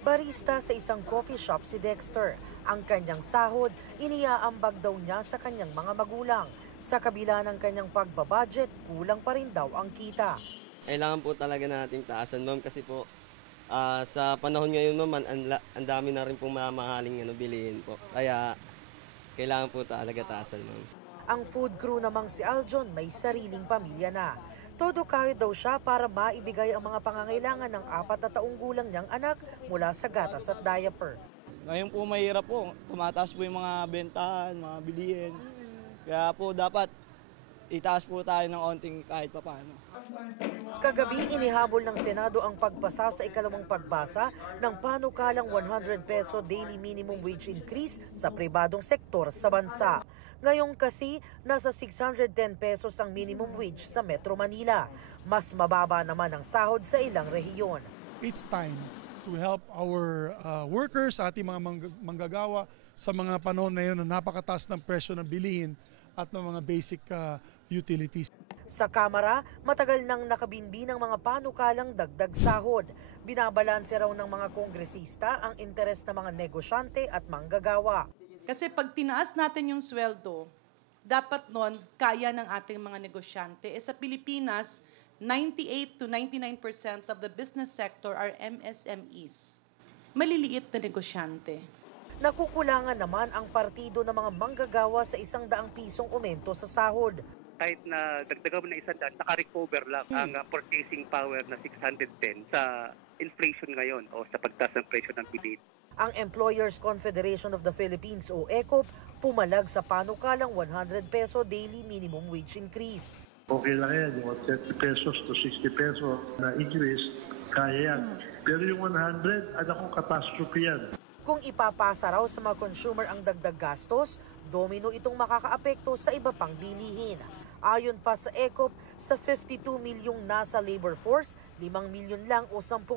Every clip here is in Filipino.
Barista sa isang coffee shop si Dexter. Ang kanyang sahod, iniaambag daw niya sa kanyang mga magulang. Sa kabila ng kanyang pagbabudget, kulang pa rin daw ang kita. Kailangan po talaga nating taasan, ma'am, kasi po sa panahon ngayon, ma'am, ang dami na rin pong mamahaling bilihin po. Kaya kailangan po talaga taasan, ma'am. Ang food crew namang si Aljon may sariling pamilya na. Todo kahit daw siya para maibigay ang mga pangangailangan ng 4 na taong gulang niyang anak mula sa gatas at diaper. Ngayon po mahirap po, tumataas po yung mga bentahan, mga bilihin. Kaya po dapat itaas po tayo ng onting kahit papaano. Kagabi inihabol ng Senado ang pagpasa sa ikalawang pagbasa ng panukalang 100 peso daily minimum wage increase sa pribadong sektor sa bansa. Ngayon kasi, nasa 610 pesos ang minimum wage sa Metro Manila. Mas mababa naman ang sahod sa ilang rehiyon. It's time to help our workers, ating mga manggagawa sa mga panahon na yun na napakataas ng presyo ng bilihin at ng mga basic utilities. Sa Kamara, matagal nang nakabinbi ng mga panukalang dagdag sahod. Binabalanse raw ng mga kongresista ang interes ng mga negosyante at manggagawa. Kasi pag tinaas natin yung sweldo, dapat nun kaya ng ating mga negosyante. Sa Pilipinas, 98 to 99% of the business sector are MSMEs. Maliliit na negosyante. Nakukulangan naman ang partido ng mga manggagawa sa 100 pisong aumento sa sahod. Kahit na dagdagan mo na 100, naka-recover lang ang purchasing power na 610 sa inflation ngayon o sa pagtaas ng presyo ng bilihin. Ang Employers Confederation of the Philippines o ECOP pumalag sa panukalang 100 peso daily minimum wage increase. Okay lang yan, yung 30 pesos to 60 pesos na increase, kaya yan. Pero yung 100, kong catastrophe yan. Kung ipapasa raw sa mga consumer ang dagdag gastos, domino itong makakaapekto sa iba pang bilihin. Ayon pa sa ECOP, sa 52 milyong nasa labor force, 5 milyon lang o 10%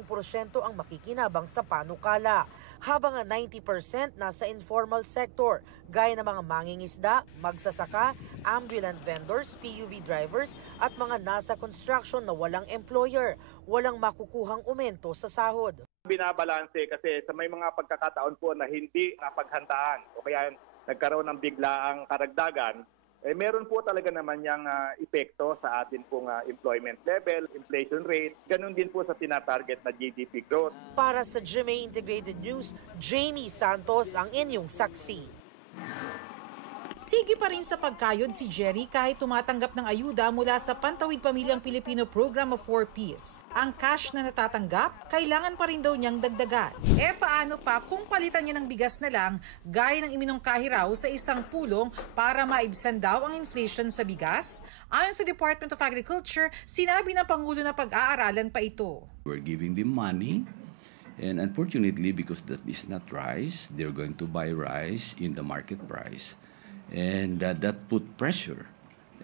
ang makikinabang sa panukala. Habang ang 90% nasa informal sector, gaya ng mga mangingisda, magsasaka, ambulant vendors, PUV drivers at mga nasa construction na walang employer, walang makukuhang aumento sa sahod. Binabalanse kasi sa may mga pagkakataon po na hindi napaghandaan o kaya nagkaroon ng biglaang karagdagan, meron po talaga naman yung epekto sa atin pong employment level, inflation rate, ganun din po sa tinatarget na GDP growth. Para sa GMA Integrated News, Jamie Santos ang inyong saksi. Sige pa rin sa pagkayod si Jerry kahit tumatanggap ng ayuda mula sa Pantawid Pamilyang Pilipino Program of 4Ps. Ang cash na natatanggap, kailangan pa rin daw niyang dagdagan. Paano pa kung palitan niya ng bigas na lang, gaya ng iminungkahi raw sa isang pulong para maibsan daw ang inflation sa bigas? Ayon sa Department of Agriculture, sinabi ng Pangulo na pag-aaralan pa ito. We're giving them money. And unfortunately, because that is not rice, they're going to buy rice in the market price. And that put pressure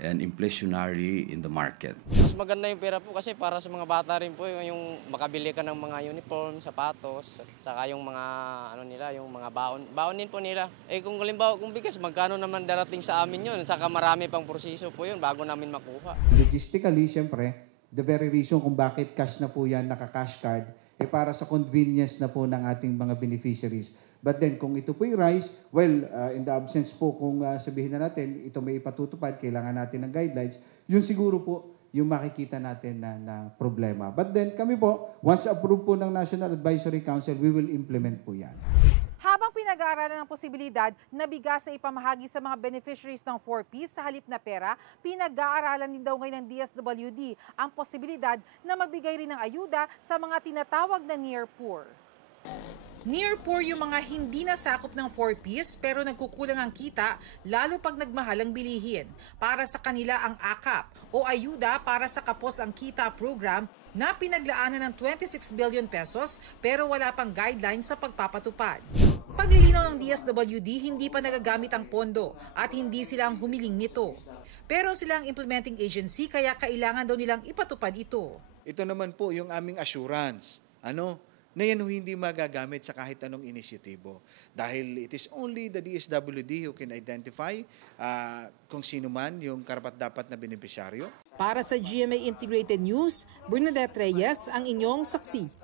and inflationary in the market. Mas maganda yung pera po kasi para sa mga bata rin po yung makabili ka ng mga uniform, sapatos, saka yung mga yung mga baon. Baonin po nila. Kung halimbawa kung bigas, magkano naman darating sa amin yun? Saka marami pang proseso po yun bago namin makuha. Logistically, siyempre, the very reason kung bakit cash na po yan, naka-cash card, para sa convenience na po ng ating mga beneficiaries. But then, kung ito po yung rice, well, in the absence po, kung sabihin na natin, ito may ipatutupad, kailangan natin ng guidelines, yun siguro po yung makikita natin na problema. But then, kami po, once approved po ng National Advisory Council, we will implement po yan. Habang pinag-aaralan ng posibilidad na bigas sa ipamahagi sa mga beneficiaries ng 4Ps sa halip na pera, pinag-aaralan din daw ngayon ng DSWD ang posibilidad na mabigay rin ng ayuda sa mga tinatawag na near poor. Near poor yung mga hindi nasakop ng 4Ps pero nagkukulang ang kita lalo pag nagmahal ang bilihin. Para sa kanila ang AKAP o Ayuda para sa Kapos ang Kita program na pinaglaanan ng 26 billion pesos pero wala pang guidelines sa pagpapatupad. Paglilinaw ng DSWD, hindi pa nagagamit ang pondo at hindi sila ang humiling nito. Pero sila ang implementing agency kaya kailangan daw nilang ipatupad ito. Ito naman po yung aming assurance. Na yan hindi magagamit sa kahit anong inisyatibo. Dahil it is only the DSWD who can identify kung sino man yung karapat-dapat na benepisyaryo. Para sa GMA Integrated News, Bernadette Reyes ang inyong saksi.